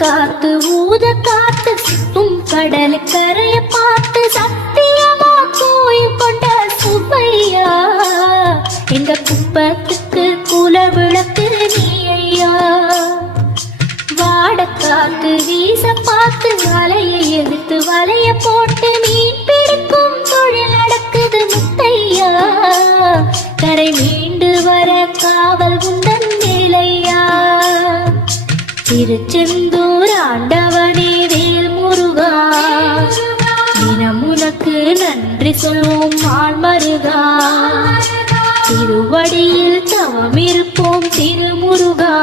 காத்து ஊத காத்து சுத்தும் கடல் கரைய பார்த்து சத்தியமா கோயில் கொண்ட சுப்பையா எங்க குப்பத்துக்கு குல விளக்கு நீ ஐயா. வாட காத்து வீச பார்த்து வலையை எடுத்து வலைய போட்டு மீன் பிடிக்கும் தொழில் நடக்குது முத்தையா. கரை மீண்டு வர காவல் குந்தன் வேலையா. திருச்செந்தூர் ஆண்டவனே வேல் முருகா தினம் உனக்கு நன்றி சொல்வோம் ஆழ்மருகா. திருவடியில் தவம் இருப்போம் திருமுருகா.